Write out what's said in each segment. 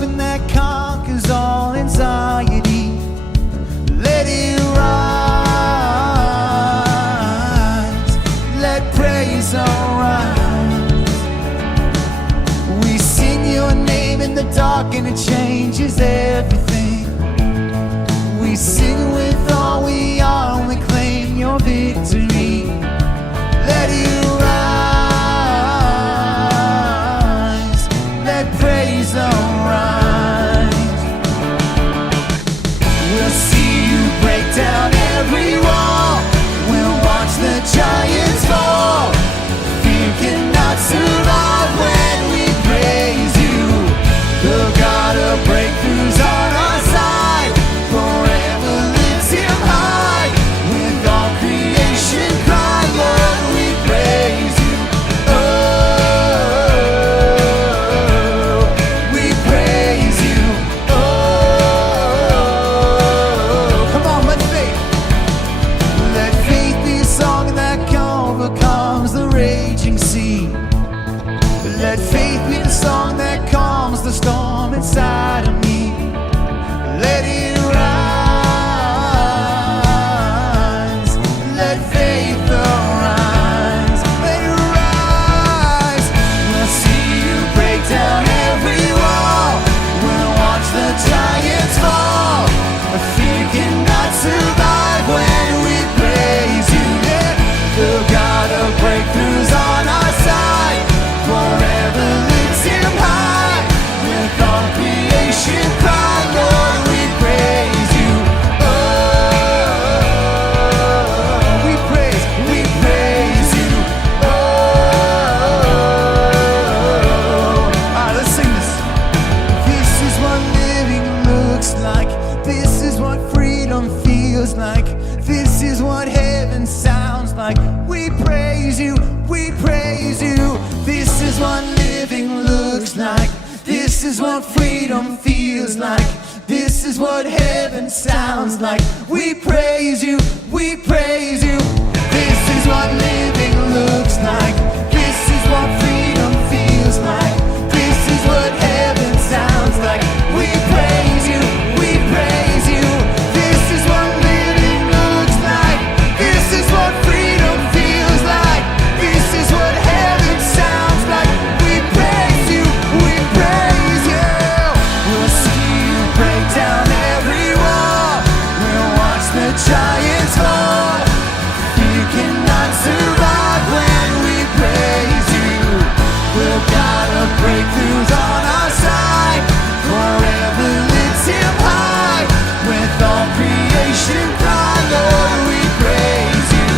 something that conquers all anxiety. Let it rise, let praise arise. We sing your name in the dark and it changes everything. We sing with all we are and we claim your victory. Let it rise, let praise arise. We'll see you break down every wall. We'll watch the giants fall. Fear cannot survive when we praise you. The God of breakthroughs on our side, forever lifts him high. With all creation cry, Lord, we praise you. Oh, we praise you. Oh, come on, let's faith. Let faith be a song that overcomes the raging sea. Let faith be the song that calms the storm inside of me. Let it rise, let faith arise, let it rise. We'll see you break down every wall. We'll watch the giants fall. Fear cannot survive when we praise you. Yeah. The God of breakthroughs on our side, forever lifts him high. With all creation cry, Lord, we praise you. Oh, we praise you. Oh, all right, let's sing this. This is what living looks like. This is what freedom feels like. This is what heaven sounds like. We praise you, we praise you. This is what living looks like. This is what freedom feels like. This is what heaven sounds like. We praise you, we praise you. This is what living looks like. This is what freedom feels like. This is what heaven sounds like. We praise you, we praise you. This is what living looks like. This is what freedom feels like. This is what heaven sounds like. We praise you, we praise you. We'll see you break down every wall. We'll watch the giants fall. Fear cannot survive when we praise you. We'll God of breakthroughs on our side, forever lifts him high. With all creation cry, Lord, we praise you.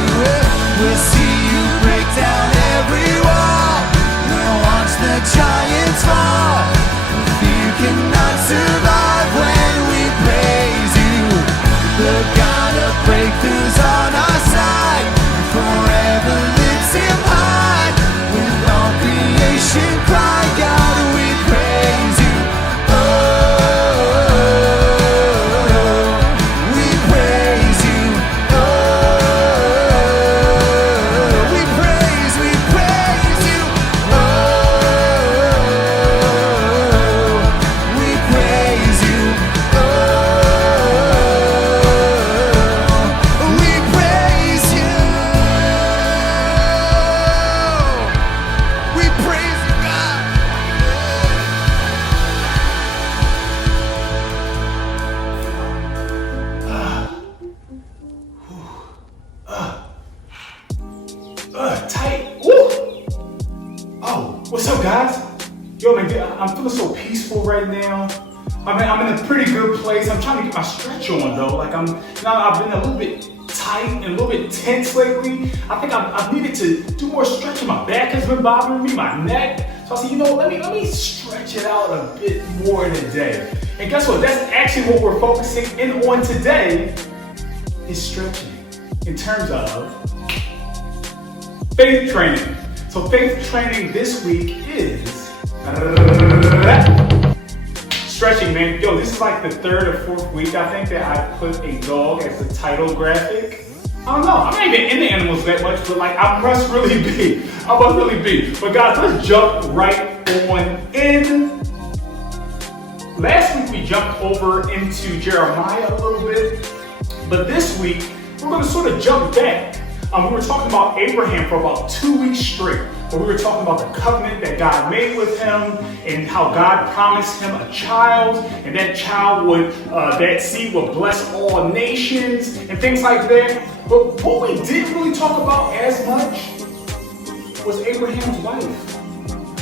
We'll see you break down every wall. We'll watch the giants fall. Fear cannot survive when we praise you. The God of breakthroughs on our side, forever lifts him high. With all creation cry, God, we praise you. Oh, we praise you. Oh, we praise you. Oh, we praise you. Oh, we praise you. We praise you, God. Tight. Woo! Oh, what's up, guys? Yo, man, I'm feeling so peaceful right now. I mean, I'm in a pretty good place. I'm trying to get my stretch on though. Like I've been a little bit tight and a little bit tense lately. I think I've needed to do more stretching. My back has been bothering me, my neck. So I said, you know, let me stretch it out a bit more today. And guess what? That's actually what we're focusing in on today, is stretching in terms of faith training. So faith training this week is stretching, man. Yo, this is like the third or fourth week, I think, that I put a dog as the title graphic. I don't know, I'm not even into animals that much, but like, I must really be. But guys, let's jump right on in. last week we jumped over into Jeremiah a little bit, but this week we're going to sort of jump back. We were talking about Abraham for about 2 weeks straight, where we were talking about the covenant that God made with him and how God promised him a child, and that child would, that seed would bless all nations and things like that. But what we didn't really talk about as much was Abraham's wife.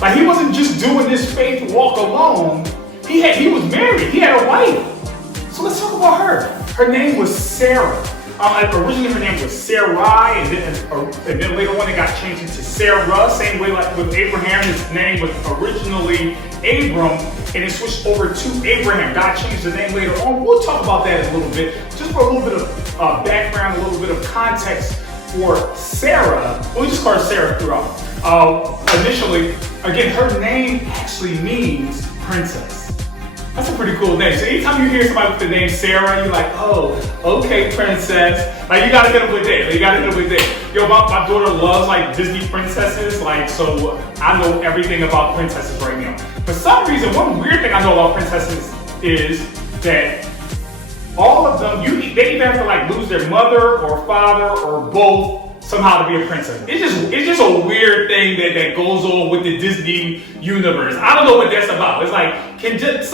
Like, he wasn't just doing this faith walk alone. He was married. He had a wife. So let's talk about her. Her name was Sarah. Originally her name was Sarai, and then later on it got changed into Sarah. Same way like with Abraham, his name was originally Abram, and it switched over to Abraham. God changed the name later on. We'll talk about that a little bit, just for a little bit of background, a little bit of context for Sarah. We just call her Sarah throughout. Initially, again, her name actually means princess. That's a pretty cool name. So anytime you hear somebody with the name Sarah, you're like, oh, okay, princess. Like, you gotta hit up with that. You gotta hit up with that. Yo, my daughter loves like Disney princesses. Like, so I know everything about princesses right now. For some reason, one weird thing I know about princesses is that all of them, they either have to like lose their mother or father or both somehow to be a princess. It's just a weird thing that goes on with the Disney universe. I don't know what that's about. It's like, can good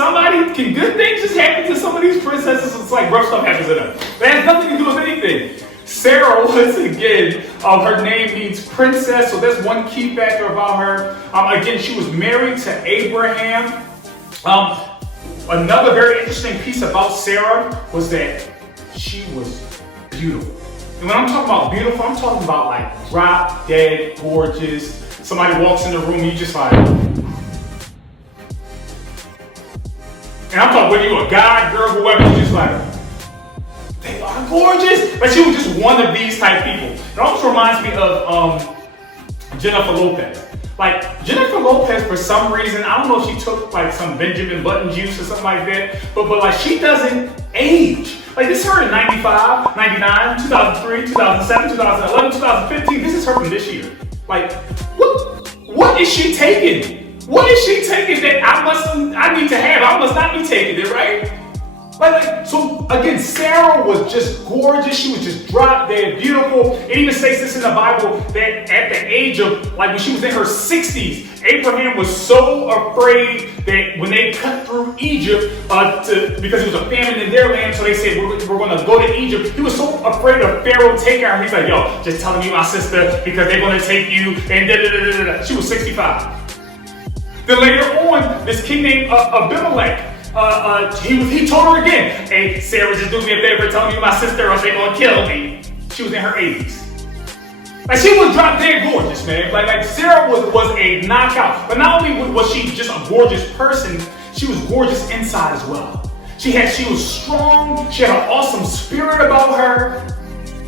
things just happen to some of these princesses? It's like rough stuff happens to them. That has nothing to do with anything. Sarah, once again, her name means princess, so that's one key factor about her. Again, she was married to Abraham. Another very interesting piece about Sarah was that she was beautiful. And when I'm talking about beautiful, I'm talking about like drop dead gorgeous. Somebody walks in the room, you just like, and I'm talking whether you a guy, girl, whoever, you just like, they are gorgeous. But she was just one of these type people. It almost reminds me of Jennifer Lopez. Like, Jennifer Lopez, for some reason, I don't know if she took like some Benjamin Button juice or something like that, but like she doesn't age. Like, this is her in 95, 99, 2003, 2007, 2011, 2015. This is her from this year. Like, what is she taking? What is she taking that I need to have? I must not be taking it, right? So again, Sarah was just gorgeous. She was just drop dead beautiful. It even says this in the Bible that at the age of, like when she was in her 60s, Abraham was so afraid that when they cut through Egypt, because it was a famine in their land, so they said, we're going to go to Egypt. He was so afraid of Pharaoh taking her. He's like, yo, just telling you my sister because they're going to take you, and da-da-da-da-da. She was 65. Then later on, this king named Abimelech, he told her again, hey, Sarah, just do me a favor, tell me my sister or else they're gonna kill me. She was in her 80s. Like, she was drop dead gorgeous, man. Like Sarah was a knockout. But not only was she just a gorgeous person, she was gorgeous inside as well. She was strong, she had an awesome spirit about her.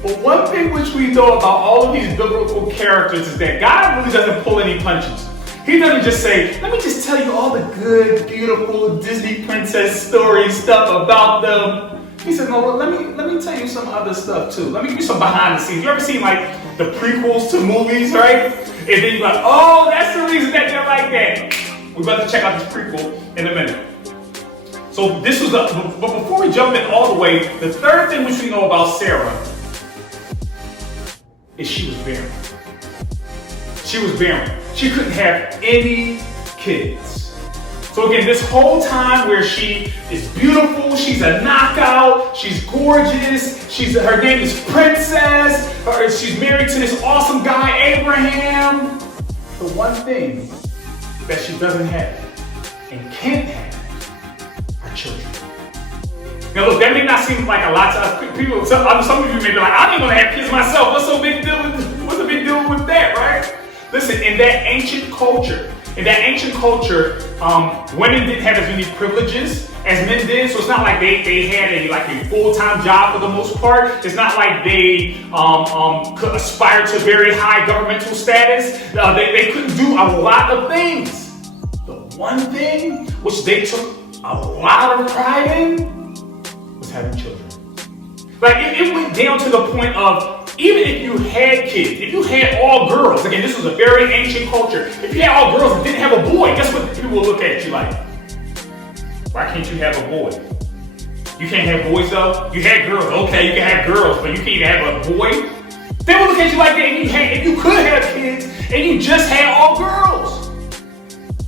But one thing which we know about all of these biblical characters is that God really doesn't pull any punches. He doesn't just say, let me just tell you all the good, beautiful Disney princess story stuff about them. He said, no, let me tell you some other stuff too. Let me give you some behind the scenes. You ever seen like the prequels to movies, right? And then you're like, oh, that's the reason that they're like that. We're about to check out this prequel in a minute. So this was but before we jump in all the way, the third thing which we know about Sarah is she was barren. She was barren. She couldn't have any kids. So again, this whole time where she is beautiful, she's a knockout, she's gorgeous, her name is Princess, she's married to this awesome guy, Abraham. The one thing that she doesn't have and can't have are children. Now look, that may not seem like a lot to us people. Some of you may be like, I ain't gonna have kids myself. What's the big deal with that, right? Listen, in that ancient culture, women didn't have as many privileges as men did. So it's not like they had a full-time job for the most part. It's not like they could aspire to very high governmental status. They couldn't do a lot of things. The one thing which they took a lot of pride in was having children. Like it went down to the point of, even if you had kids, if you had all girls, again, this was a very ancient culture. If you had all girls and didn't have a boy, guess what people will look at you like? Why can't you have a boy? You can't have boys though? You had girls, okay, you can have girls, but you can't have a boy? They would look at you like that if you could have kids and you just had all girls.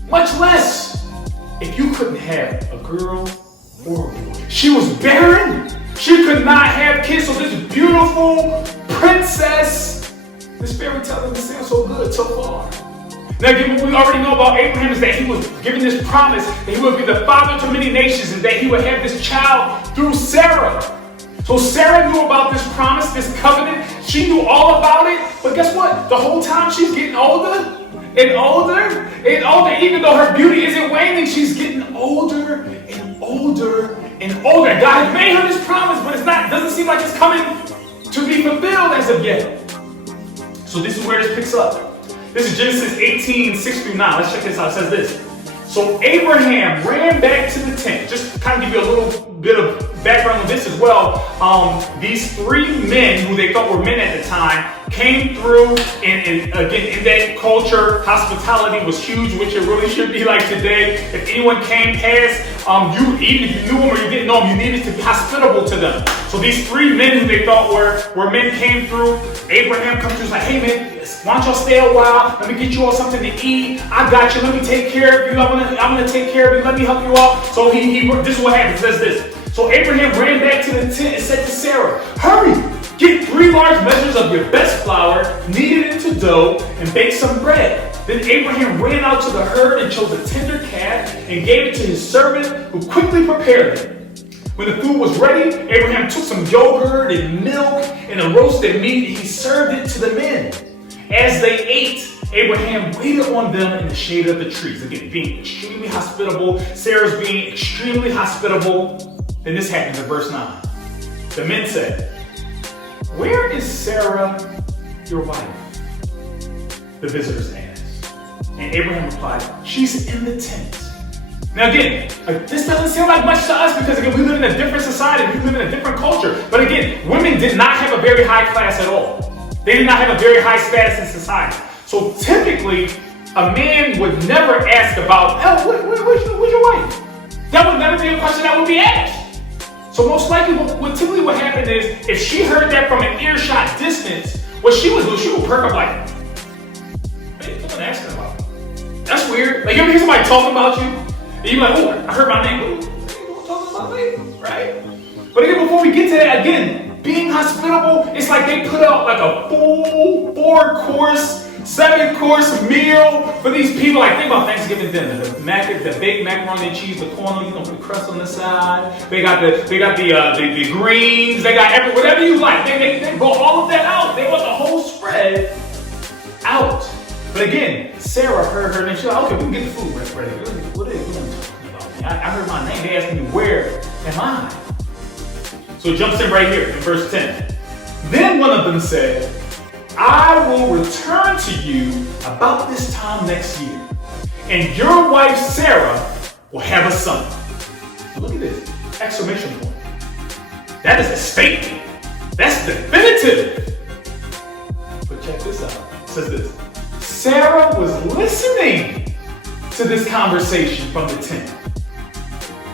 Much less if you couldn't have a girl or a boy. She was barren. She could not have kids, so this beautiful princess, this fairy tale doesn't sound so good so far. Now, what we already know about Abraham is that he was given this promise that he would be the father to many nations and that he would have this child through Sarah. So Sarah knew about this promise, this covenant. She knew all about it. But guess what? The whole time she's getting older and older and older. Even though her beauty isn't waning, she's getting older and older and older. And God has made her this promise, but doesn't seem like it's coming to be fulfilled as of yet. So this is where this picks up. This is Genesis 18, 6-9. Let's check this out. It says this. So Abraham ran back to the tent. Just to kind of give you a little bit of background on this as well. These three men, who they thought were men at the time, came through, and again, in that culture, hospitality was huge, which it really should be like today. If anyone came past, even if you knew them or you didn't know them, you needed to be hospitable to them. So these three men who they thought were men came through. Abraham comes through, he's like, hey man, why don't y'all stay a while? Let me get you all something to eat. I got you. Let me take care of you. I'm gonna take care of you. Let me help you out. So this is what happens. It says this. So Abraham ran back to the tent and said to Sarah, hurry, get 3 large measures of your best flour, knead it into dough, and bake some bread. Then Abraham ran out to the herd and chose a tender calf and gave it to his servant, who quickly prepared it. When the food was ready, Abraham took some yogurt and milk and a roasted meat, and he served it to the men. As they ate, Abraham waited on them in the shade of the trees. Again, being extremely hospitable. Sarah's being extremely hospitable. Then this happens in verse 9. The men said, where is Sarah, your wife? The visitors asked. And Abraham replied, she's in the tent. Now again, this doesn't sound like much to us because again, we live in a different society, we live in a different culture. But again, women did not have a very high class at all. They did not have a very high status in society. So typically, a man would never ask about, where's your wife? That would never be a question that would be asked. So most likely, what typically would happen is, if she heard that from an earshot distance, what she would do, she would perk up like, hey, someone asking about me. That's weird. Like, you ever hear somebody talking about you? And you're like, oh, I heard my name. Ooh, they talking about me, right? But again, before we get to that, again, being hospitable, it's like they put out like a full 4-course, 7-course meal for these people. Like, think about Thanksgiving dinner. The baked macaroni and cheese, the corn, you know, put the crust on the side. They got the greens. They got whatever you like. They go all of that out. They want the whole spread out. But again, Sarah heard her name. She's like, okay, we can get the food ready. What are they talking about me? I heard my name. They asked me, where am I? So it jumps in right here in verse 10. Then one of them said, I will return to you about this time next year, and your wife Sarah will have a son. Look at this, exclamation point. That is a statement. That's definitive. But check this out. It says this. Sarah was listening to this conversation from the tent.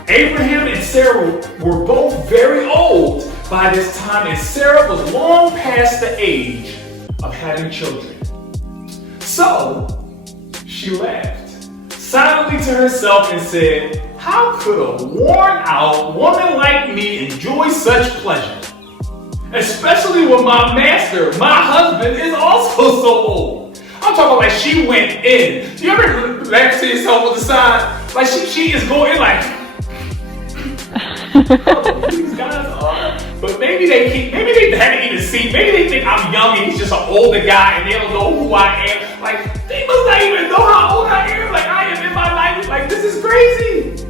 Abraham and Sarah were both very old by this time, and Sarah was long past the age of having children. So she laughed silently to herself and said, how could a worn-out woman like me enjoy such pleasure? Especially when my master, my husband, is also so old. I'm talking about like she went in. Do you ever laugh to yourself on the side? Like she is going like, oh, these guys are. But maybe they haven't even seen. Maybe they think I'm young and he's just an older guy and they don't know who I am. Like, they must not even know how old I am. Like, I am in my life. Like, this is crazy.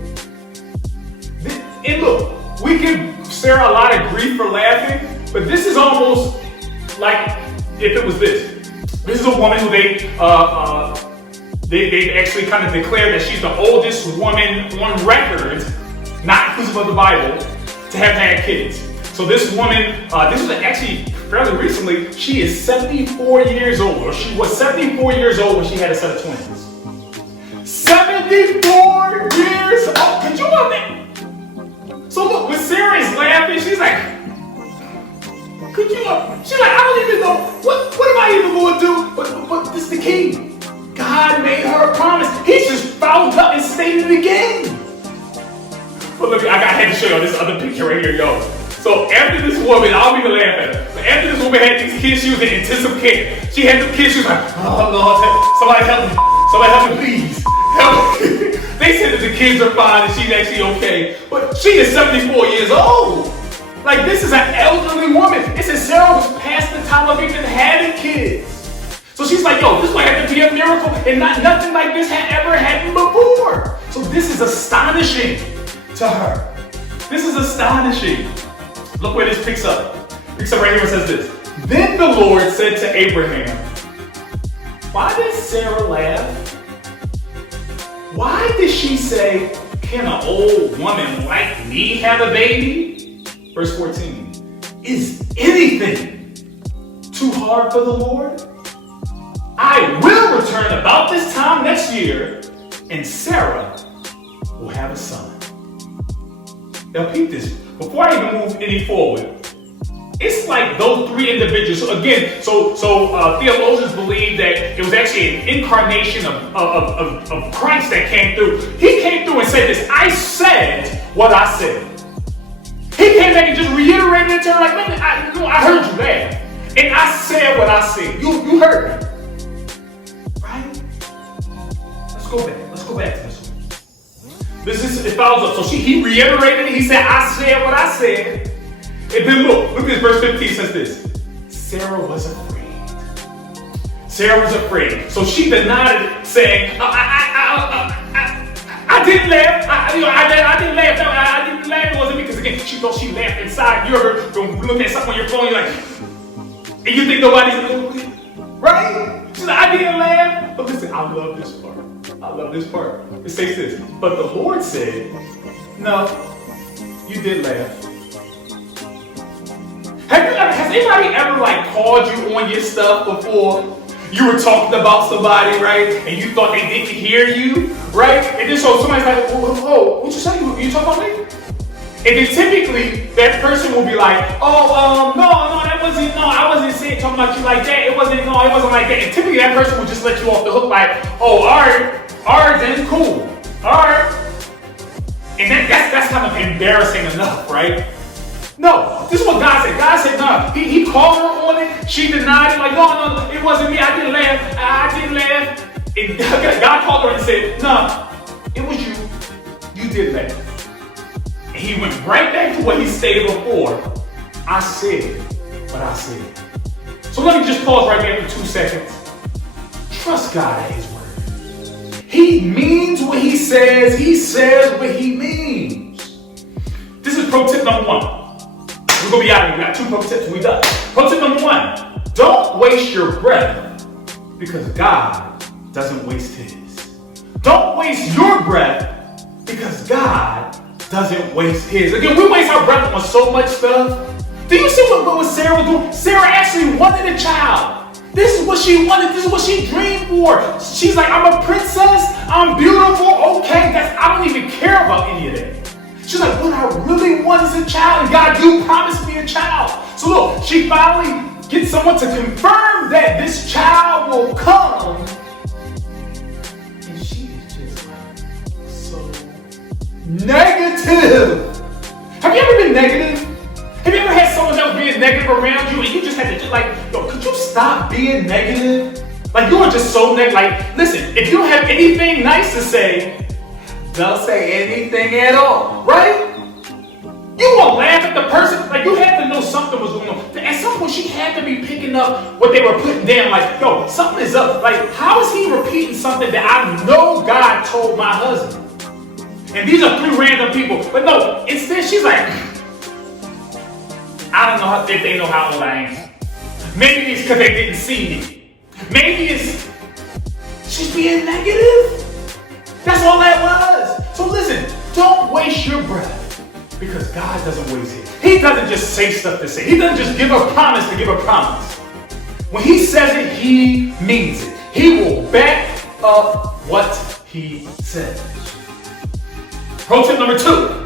And look, we give Sarah a lot of grief for laughing, but this is almost like if it was this. This is a woman who they actually kind of declared that she's the oldest woman on record, not inclusive of the Bible, to have had kids. So this woman, this was actually fairly recently, she is 74 years old, or she was 74 years old when she had a set of twins. 74 years old! Could you imagine? So look, when Sarah is laughing, she's like, could you, she's like, I don't even know, what am I even going to do? But this is the key. God made her a promise. He just followed up and stated it again. But look, I had to show y'all this other picture right here, yo. So after this woman, I don't even laugh at her, but after this woman had these kids, she was in intensive care. She had the kids, she was like, oh Lord, somebody help me. Somebody help me, please. Help me. They said that the kids are fine and she's actually okay. But she is 74 years old. Like, this is an elderly woman. It says Sarah was past the time of even having kids. So she's like, yo, this might have to be a miracle, and nothing like this had ever happened before. So this is astonishing to her. This is astonishing. Look where this picks up. Picks up right here and says this. Then the Lord said to Abraham, why did Sarah laugh? Why did she say, can an old woman like me have a baby? Verse 14. Is anything too hard for the Lord? I will return about this time next year, and Sarah will have a son. Now peep this. Before I even move any forward, it's like those three individuals. So again, theologians believe that it was actually an incarnation of Christ that came through. He came through and said this, I said what I said. He came back and just reiterated it to her like, man, I heard you laugh. And I said what I said. You heard me. Right? Let's go back to this one. It follows up. So he reiterated it. He said, I said what I said. And then look at this, verse 15 says this. Sarah was afraid. Sarah was afraid. So she denied it, saying, I didn't laugh. I didn't laugh. No, I didn't laugh. It wasn't me. Because again, she thought she laughed inside. You ever look at something on your phone, you're like, and you think nobody's looking, right? She's like, I didn't laugh. But listen, I love this part. I love this part. It says this. But the Lord said, no, you did laugh. Has anybody ever like called you on your stuff before? You were talking about somebody, right? And you thought they didn't hear you, right? And then so somebody's like, whoa, what you say? You talking about me? And then typically that person will be like, oh, no, I wasn't saying talking about you like that. It wasn't like that. And typically that person will just let you off the hook like, oh, all right, then cool. All right. And that's kind of embarrassing enough, right? No, this is what God said. God said, no. He called her on it. She denied it. Like, no, it wasn't me. I didn't laugh. And God called her and said, no, it was you. You did laugh. And he went right back to what he stated before. I said what I said. So let me just pause right there for 2 seconds. Trust God at his word. He means what he says. He says what he means. This is pro tip number 1. We're going to be out of here. We got 2 pro tips and we done. Pro tip number 1. Don't waste your breath because God doesn't waste his. Don't waste your breath because God doesn't waste his. Again, we waste our breath on so much stuff. Do you see what Sarah was doing? Sarah actually wanted a child. This is what she wanted. This is what she dreamed for. She's like, I'm a princess. I'm beautiful. Okay, I don't even care about any of that. She's like, what I really want is a child. And God, you promised me a child. So look, she finally gets someone to confirm that this child will come. And she is just like, so negative. Have you ever been negative? Have you ever had someone that was being negative around you and you just had to just like, yo, could you stop being negative? Like, you are just so negative. Like, listen, if you don't have anything nice to say, don't say anything at all, right? You won't laugh at the person. Like, you had to know something was going on. At some point, she had to be picking up what they were putting down. Like, yo, something is up. Like, how is he repeating something that I know God told my husband? And these are 3 random people. But no, instead, she's like, I don't know if they know how old I am. Maybe it's because they didn't see me. Maybe it's she's being negative. That's all that was. So listen, don't waste your breath because God doesn't waste it. He doesn't just say stuff to say. He doesn't just give a promise to give a promise. When he says it, he means it. He will back up what he says. Pro tip number 2.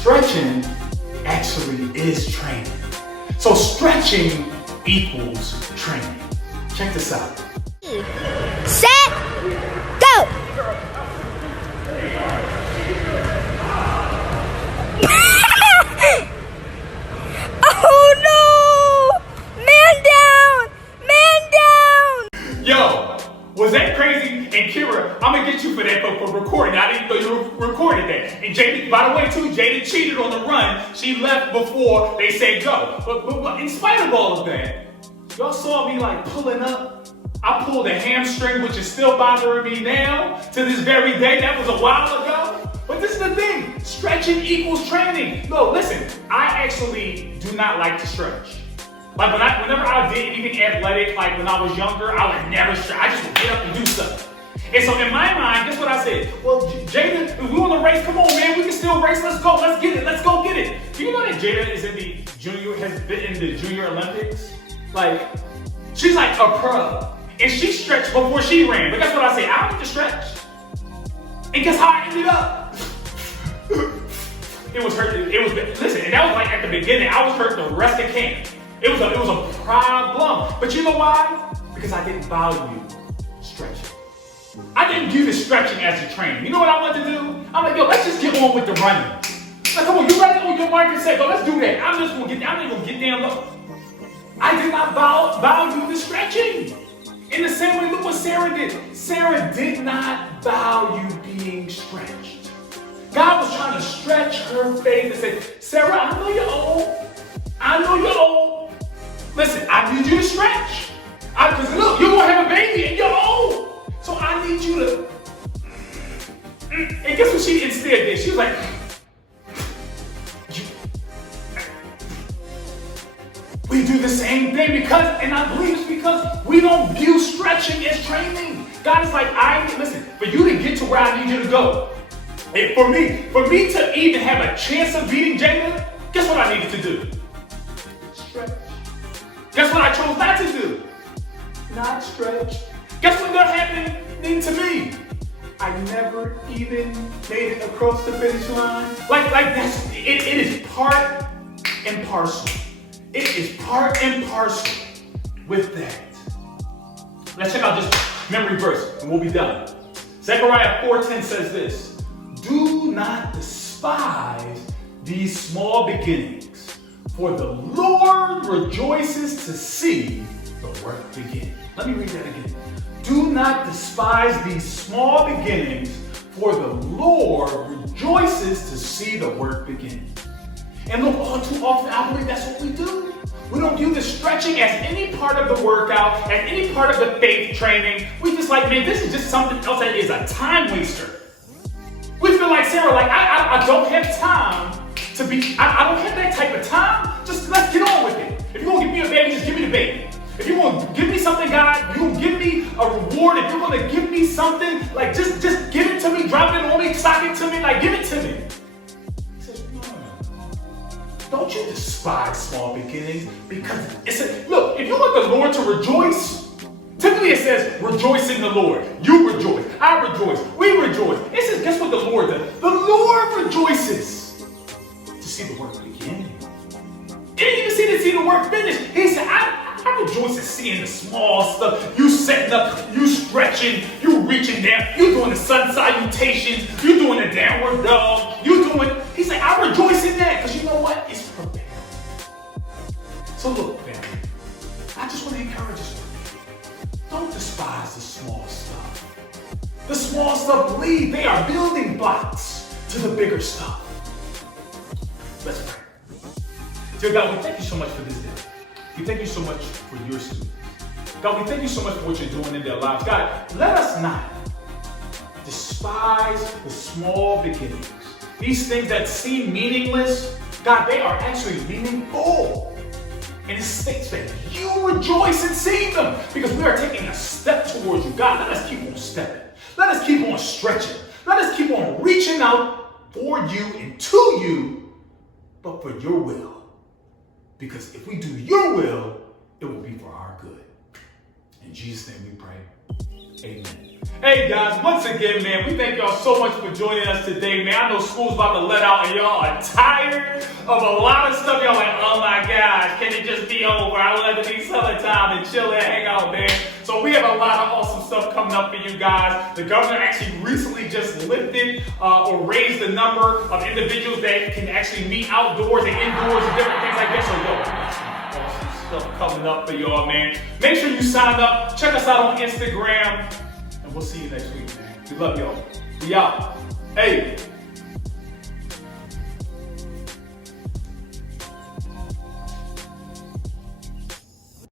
stretching actually is training. So stretching equals training. Check this out. Set, go! Oh no! Man down! Yo, was that crazy? And Kira, I'm gonna get you for that for recording. I didn't know you recorded that. And Jaden, by the way, too, Jaden cheated on the run. She left before they said go. But in spite of all of that, y'all saw me like pulling up. I pulled a hamstring, which is still bothering me now to this very day. That was a while ago. But this is the thing. Stretching equals training. No, listen, I actually do not like to stretch. Like whenever I did anything athletic, like when I was younger, I would never stretch. I just would get up and do stuff. And so in my mind, guess what I said? Well, Jada, if we want to race, come on, man, we can still race. Let's go. Let's get it. Let's go get it. Do you know that Jada is has been in the Junior Olympics? Like, she's like a pro. And she stretched before she ran. But guess what I said? I don't need to stretch. And guess how I ended up? It was hurt. Listen, and that was like at the beginning. I was hurt the rest of camp. It was a problem. But you know why? Because I didn't value stretching. I didn't view the stretching as a training. You know what I want to do? I'm like, yo, let's just get on with the running. Like, come on, you ready? Oh, your market said, go, let's do that. I'm not gonna get down low. I did not value the stretching. In the same way, look what Sarah did. Sarah did not value being stretched. God was trying to stretch her faith and say, Sarah, I know you're old. I know you're old. Listen, I need you to stretch. Because look, you're going to have a baby and you're old. So I need you to. And guess what she instead did? She was like, we do the same thing and I believe it's because we don't view stretching as training. God is like, listen, for you to get to where I need you to go, and for me to even have a chance of beating Jada, guess what I needed to do? Stretch. Guess what I chose not to do? Not stretch. Guess what that happened to me? I never even made it across the finish line. Like that's it is part and parcel. It is part and parcel with that. Let's check out this memory verse and we'll be done. Zechariah 4:10 says this: do not despise these small beginnings, for the Lord rejoices to see the work begin. Let me read that again. Do not despise these small beginnings, for the Lord rejoices to see the work begin. And look, all too often, I believe that's what we do. We don't view the stretching as any part of the workout, as any part of the faith training. We just like, man, this is just something else that is a time waster. We feel like Sarah, like, I don't have time to be, I don't have that type of time. Just let's get on with it. If you're going to give me a baby, just give me the baby. If you're going to give me something, God, you're going to give me a reward. If you're going to give me something, like, just give it to me, drop it on me, sock it to me, like, give it to me. He says, no. Don't you despise small beginnings, because look, if you want the Lord to rejoice, typically it says, rejoice in the Lord. You rejoice. I rejoice. We rejoice. It says, guess what the Lord does? The Lord rejoices to see the work begin. He didn't even see the work finish. He said, I rejoice in seeing the small stuff. You setting up, you stretching, you reaching down, you doing the sun salutations, you doing the downward dog, you doing. He said, I rejoice in that, because you know what? It's prepared. So look, family, I just want to encourage us. Don't despise the small stuff. The small stuff, believe they are building blocks to the bigger stuff. Let's pray. Dear God, we thank you so much for this day. We thank you so much for your students. God, we thank you so much for what you're doing in their lives. God, let us not despise the small beginnings. These things that seem meaningless, God, they are actually meaningful. And it states that you rejoice in seeing them, because we are taking a step towards you. God, let us keep on stepping. Let us keep on stretching. Let us keep on reaching out for you and to you, but for your will. Because if we do your will, it will be for our good. In Jesus' name we pray. Amen. Hey guys, once again, man, we thank y'all so much for joining us today, man. I know school's about to let out and y'all are tired of a lot of stuff. Y'all like, oh my gosh, can it just be over? I would like to be summertime and chill and hang out, man. So we have a lot of awesome stuff coming up for you guys. The governor actually recently just lifted or raised the number of individuals that can actually meet outdoors and indoors and different things like that. So yo, awesome stuff coming up for y'all, man. Make sure you sign up. Check us out on Instagram. And we'll see you next week, man. We love y'all. We out. Hey.